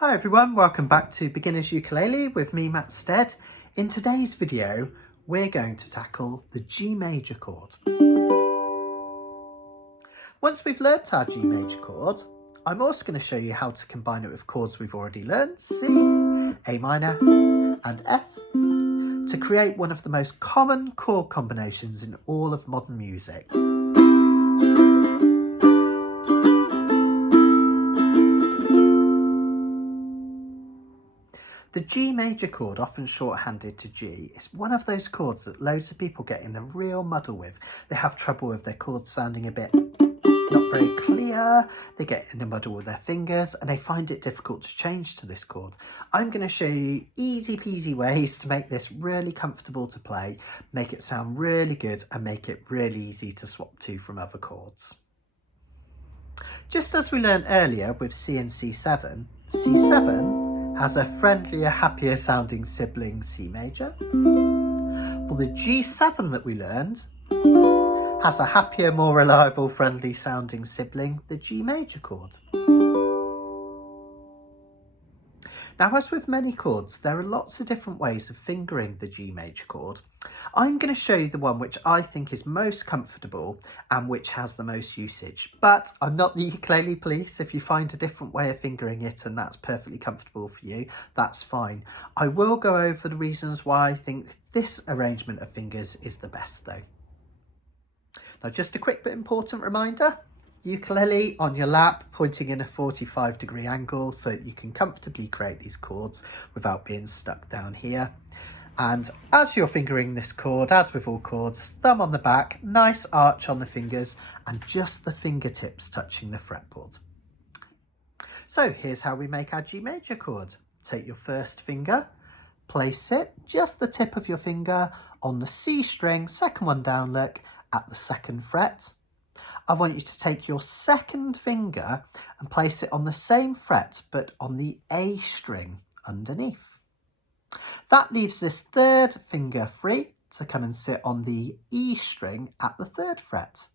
Hi everyone, welcome back to Beginner's Ukulele with me, Matt Stead. In today's video, we're going to tackle the G major chord. Once we've learnt our G major chord, I'm also going to show you how to combine it with chords we've already learned, C, A minor and F, to create one of the most common chord combinations in all of modern music. The G major chord, often shorthanded to G, is one of those chords that loads of people get in a real muddle with. They have trouble with their chords sounding a bit not very clear, they get in a muddle with their fingers, and they find it difficult to change to this chord. I'm going to show you easy peasy ways to make this really comfortable to play, make it sound really good, and make it really easy to swap to from other chords. Just as we learned earlier with C and C7, C7 has a friendlier, happier sounding sibling C major. Well, the G7 that we learned has a happier, more reliable, friendly sounding sibling, the G major chord. Now, as with many chords, there are lots of different ways of fingering the G major chord. I'm going to show you the one which I think is most comfortable and which has the most usage. But I'm not the ukulele police. If you find a different way of fingering it and that's perfectly comfortable for you, that's fine. I will go over the reasons why I think this arrangement of fingers is the best though. Now, just a quick but important reminder. Ukulele on your lap, pointing in a 45-degree angle so that you can comfortably create these chords without being stuck down here. And as you're fingering this chord, as with all chords, thumb on the back, nice arch on the fingers, and just the fingertips touching the fretboard. So here's how we make our G major chord. Take your first finger, place it, just the tip of your finger, on the C string, second one down lick, at the second fret. I want you to take your second finger and place it on the same fret but on the A string underneath. That leaves this third finger free to come and sit on the E string at the third fret.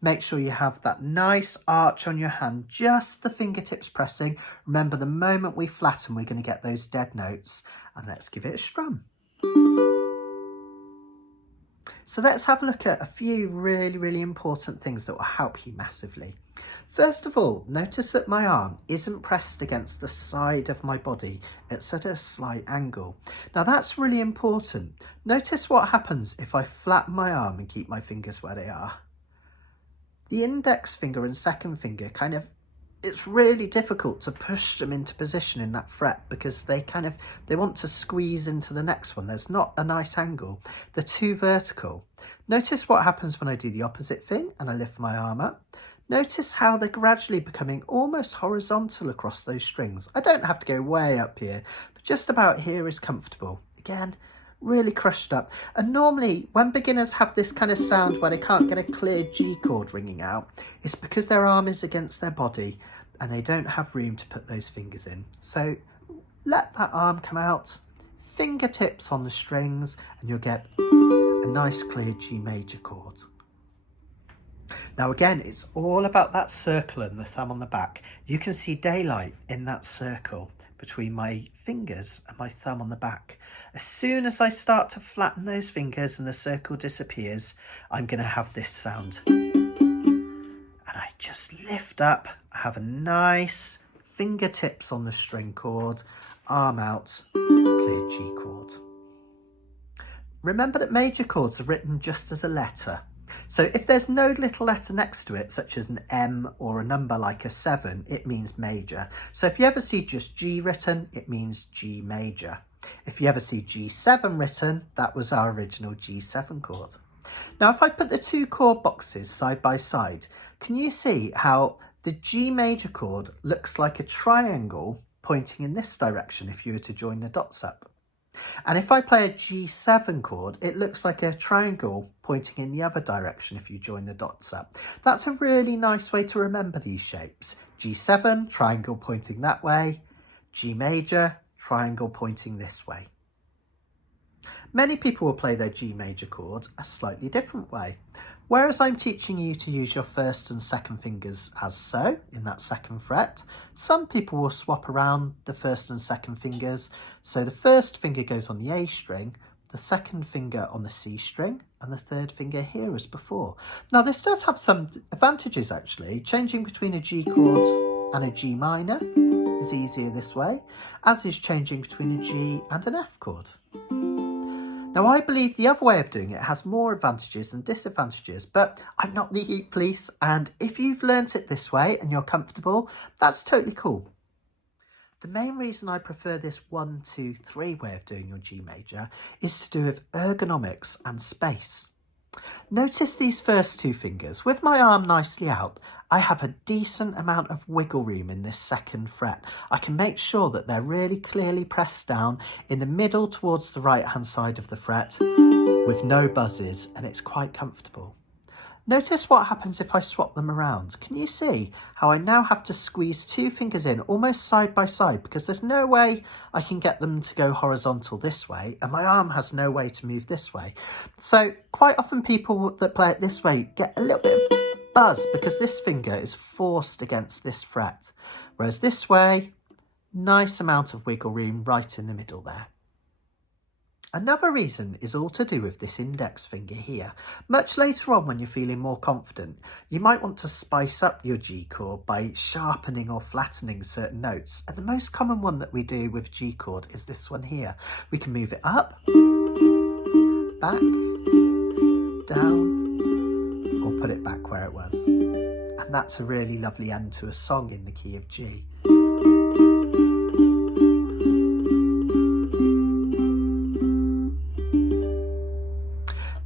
Make sure you have that nice arch on your hand, just the fingertips pressing. Remember, the moment we flatten, we're going to get those dead notes, and let's give it a strum. So let's have a look at a few really important things that will help you massively. First of all, notice that my arm isn't pressed against the side of my body. It's at a slight angle. Now that's really important. Notice what happens if I flatten my arm and keep my fingers where they are. The index finger and second finger it's really difficult to push them into position in that fret because they want to squeeze into the next one. There's not a nice angle. They're too vertical. Notice what happens when I do the opposite thing and I lift my arm up. Notice how they're gradually becoming almost horizontal across those strings. I don't have to go way up here, but just about here is comfortable. Again, really crushed up. And normally when beginners have this kind of sound where they can't get a clear G chord ringing out, it's because their arm is against their body and they don't have room to put those fingers in. So let that arm come out, fingertips on the strings, and you'll get a nice clear G major chord. Now again, it's all about that circle and the thumb on the back. You can see daylight in that circle between my fingers and my thumb on the back. As soon as I start to flatten those fingers and the circle disappears, I'm going to have this sound. And I just lift up, I have a nice fingertips on the string chord, arm out, clear G chord. Remember that major chords are written just as a letter. So if there's no little letter next to it, such as an M or a number like a 7, it means major. So if you ever see just G written, it means G major. If you ever see G7 written, that was our original G7 chord. Now, if I put the two chord boxes side by side, can you see how the G major chord looks like a triangle pointing in this direction if you were to join the dots up? And if I play a G7 chord, it looks like a triangle pointing in the other direction if you join the dots up. That's a really nice way to remember these shapes. G7, triangle pointing that way. G major, triangle pointing this way. Many people will play their G major chord a slightly different way. Whereas I'm teaching you to use your first and second fingers as so, in that second fret, some people will swap around the first and second fingers. So the first finger goes on the A string, the second finger on the C string, and the third finger here as before. Now this does have some advantages actually. Changing between a G chord and a G minor is easier this way, as is changing between a G and an F chord. Now I believe the other way of doing it has more advantages than disadvantages, but I'm not the uke police, and if you've learnt it this way and you're comfortable, that's totally cool. The main reason I prefer this 1, 2, 3 way of doing your G major is to do with ergonomics and space. Notice these first two fingers. With my arm nicely out, I have a decent amount of wiggle room in this second fret. I can make sure that they're really clearly pressed down in the middle towards the right hand side of the fret with no buzzes, and it's quite comfortable. Notice what happens if I swap them around. Can you see how I now have to squeeze two fingers in almost side by side because there's no way I can get them to go horizontal this way and my arm has no way to move this way. So quite often people that play it this way get a little bit of buzz because this finger is forced against this fret. Whereas this way, nice amount of wiggle room right in the middle there. Another reason is all to do with this index finger here. Much later on when you're feeling more confident, you might want to spice up your G chord by sharpening or flattening certain notes. And the most common one that we do with G chord is this one here. We can move it up, back, down, or put it back where it was. And that's a really lovely end to a song in the key of G.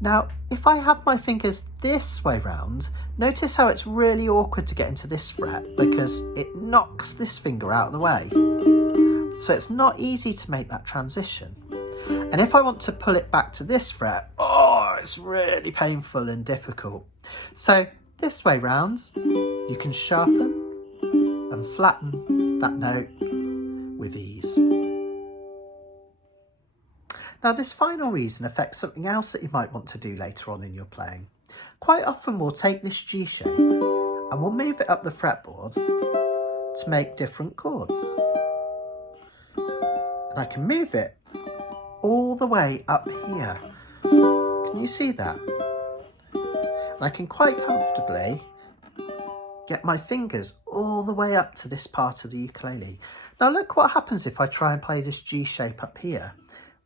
Now, if I have my fingers this way round, notice how it's really awkward to get into this fret because it knocks this finger out of the way. So it's not easy to make that transition. And if I want to pull it back to this fret, oh, it's really painful and difficult. So this way round, you can sharpen and flatten that note with ease. Now this final reason affects something else that you might want to do later on in your playing. Quite often we'll take this G shape and we'll move it up the fretboard to make different chords. And I can move it all the way up here. Can you see that? And I can quite comfortably get my fingers all the way up to this part of the ukulele. Now look what happens if I try and play this G shape up here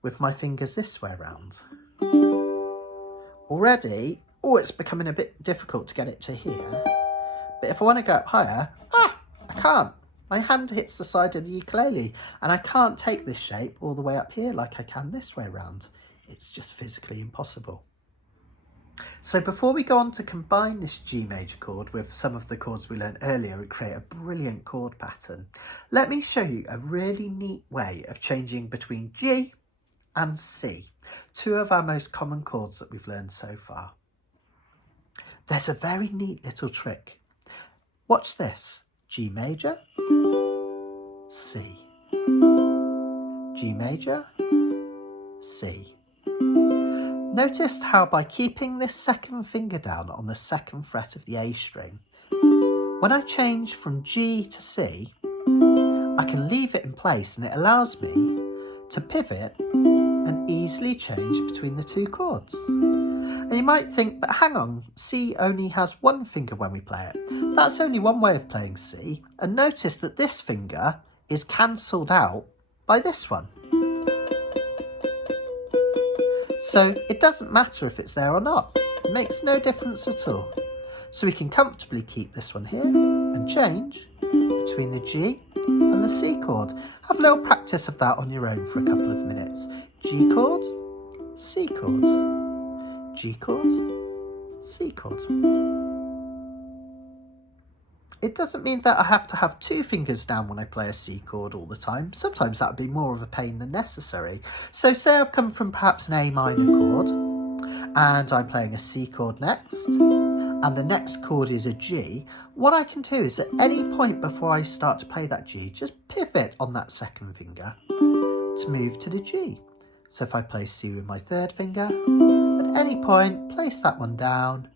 with my fingers this way around. Already, it's becoming a bit difficult to get it to here. But if I want to go up higher, I can't. My hand hits the side of the ukulele and I can't take this shape all the way up here like I can this way around. It's just physically impossible. So before we go on to combine this G major chord with some of the chords we learned earlier and create a brilliant chord pattern, let me show you a really neat way of changing between G and C, two of our most common chords that we've learned so far. There's a very neat little trick. Watch this. G major, C. G major, C. Notice how by keeping this second finger down on the second fret of the A string, when I change from G to C, I can leave it in place and it allows me to pivot and easily change between the two chords. And you might think, but hang on, C only has one finger when we play it. That's only one way of playing C, and notice that this finger is cancelled out by this one. So it doesn't matter if it's there or not. It makes no difference at all. So we can comfortably keep this one here and change between the G and the C chord. Have a little practice of that on your own for a couple of minutes. G chord, C chord, G chord, C chord. It doesn't mean that I have to have two fingers down when I play a C chord all the time. Sometimes that would be more of a pain than necessary. So say I've come from perhaps an A minor chord and I'm playing a C chord next, and the next chord is a G. What I can do is at any point before I start to play that G, just pivot on that second finger to move to the G. So if I play C with my third finger, at any point, place that one down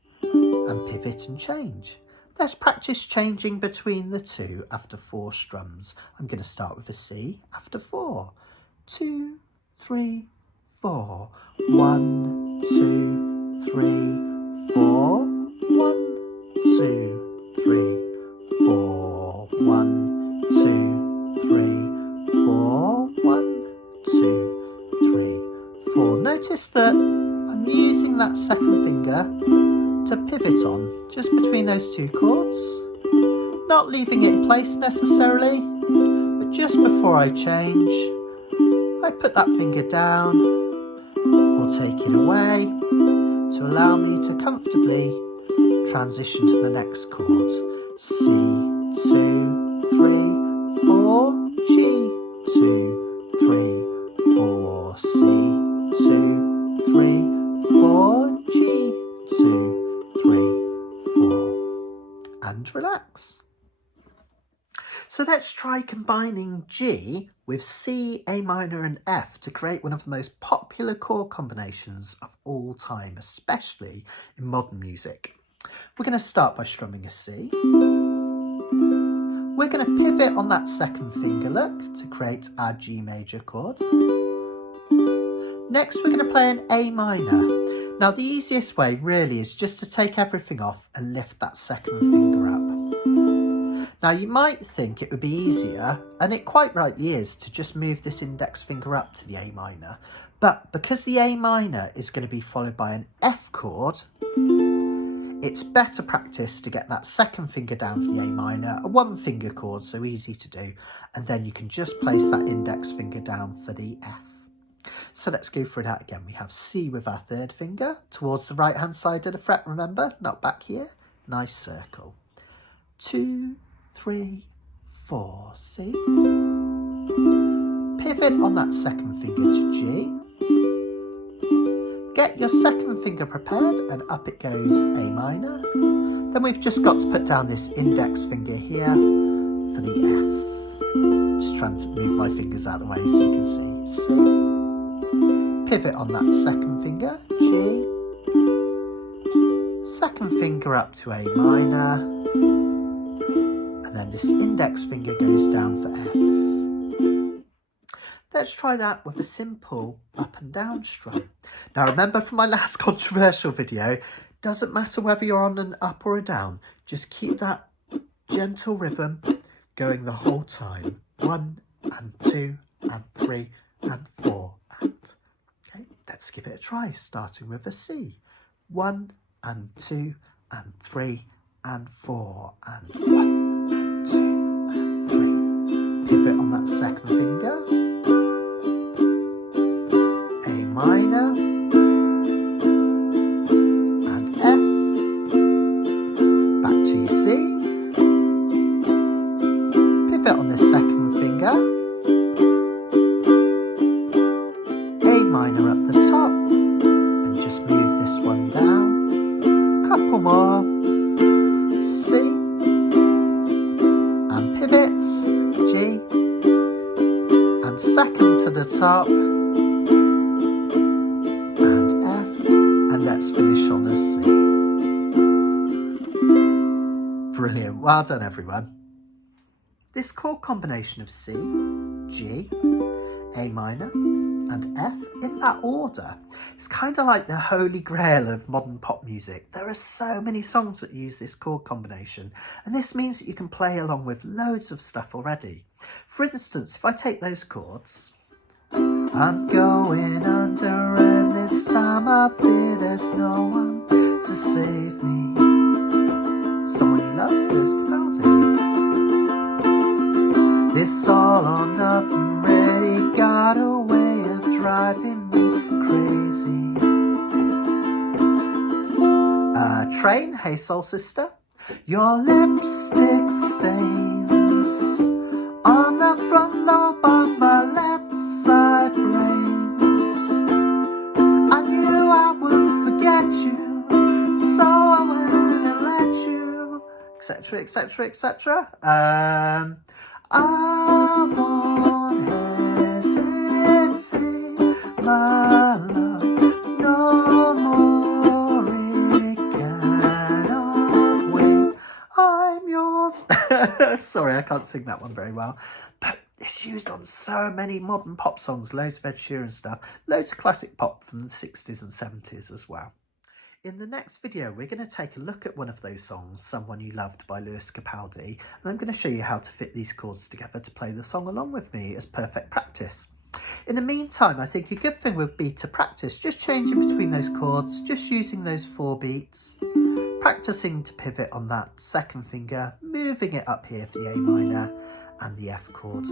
and pivot and change. Let's practice changing between the two after 4 strums. I'm going to start with a C after 4. 2, 3, 4. 1, 2, 3, 4. 1, 2, 3, 4. 1, 2, 3, 4. 1, 2, 3, 4. Notice that I'm using that second finger to pivot on just between those 2 chords, not leaving it in place necessarily, but just before I change, I put that finger down or take it away to allow me to comfortably transition to the next chord. C, 2, 3, 4, G, 2, 3, 4, C, 2, 3, 4, G, 2, 3, 4, and relax. So let's try combining G with C, A minor and F to create one of the most popular chord combinations of all time, especially in modern music. We're going to start by strumming a C. We're going to pivot on that second finger, look, to create our G major chord. Next, we're going to play an A minor. Now, the easiest way really is just to take everything off and lift that second finger up. Now, you might think it would be easier, and it quite rightly is, to just move this index finger up to the A minor. But because the A minor is going to be followed by an F chord, it's better practice to get that second finger down for the A minor, a 1-finger chord, so easy to do, and then you can just place that index finger down for the F. So let's go through that again. We have C with our 3rd finger towards the right hand side of the fret, remember, not back here. Nice circle. 2, 3, 4, C. Pivot on that second finger to G. Get your second finger prepared and up it goes A minor. Then we've just got to put down this index finger here for the F. Just trying to move my fingers out of the way so you can see. C. Pivot on that second finger, G. Second finger up to A minor. And then this index finger goes down for F. Let's try that with a simple up and down strum. Now remember from my last controversial video, doesn't matter whether you're on an up or a down, just keep that gentle rhythm going the whole time. 1 and 2 and 3 and 4 and. Okay, let's give it a try, starting with a C. 1 and 2 and 3 and 4 and 1 and 2 and 3. Pivot on that second finger. A minor and F. Back to your C. Pivot on this second finger. A minor up the top and just move this one down. Couple more. C and pivot. G and second to the top. And let's finish on a C. Brilliant, well done everyone. This chord combination of C, G, A minor and F in that order, it's kind of like the holy grail of modern pop music. There are so many songs that use this chord combination, and this means that you can play along with loads of stuff already. For instance, if I take those chords, I'm going under and this time I fear there's no one to save me. Someone you love, Uke Theory. This all or nothing really got a way of driving me crazy. Train, Hey Soul Sister. Your lipstick stains on the front lobe of my left side brains. I knew I wouldn't forget you, so I went and let you, etc, etc, etc. I won't hesitate, my love, no more it can Sorry, I can't sing that one very well. But it's used on so many modern pop songs, loads of Ed Sheeran stuff, loads of classic pop from the 60s and 70s as well. In the next video, we're going to take a look at one of those songs, Someone You Loved by Lewis Capaldi, and I'm going to show you how to fit these chords together to play the song along with me as perfect practice. In the meantime, I think a good thing would be to practice just changing between those chords, just using those 4 beats, practicing to pivot on that second finger, moving it up here for the A minor and the F chord.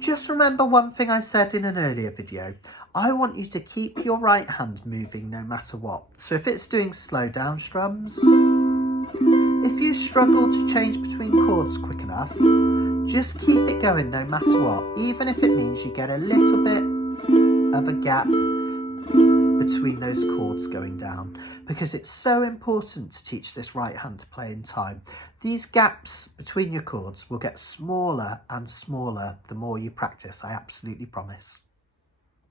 Just remember one thing I said in an earlier video. I want you to keep your right hand moving no matter what. So if it's doing slow down strums, if you struggle to change between chords quick enough, just keep it going no matter what, even if it means you get a little bit of a gap between those chords going down, because it's so important to teach this right hand to play in time. These gaps between your chords will get smaller and smaller the more you practice, I absolutely promise.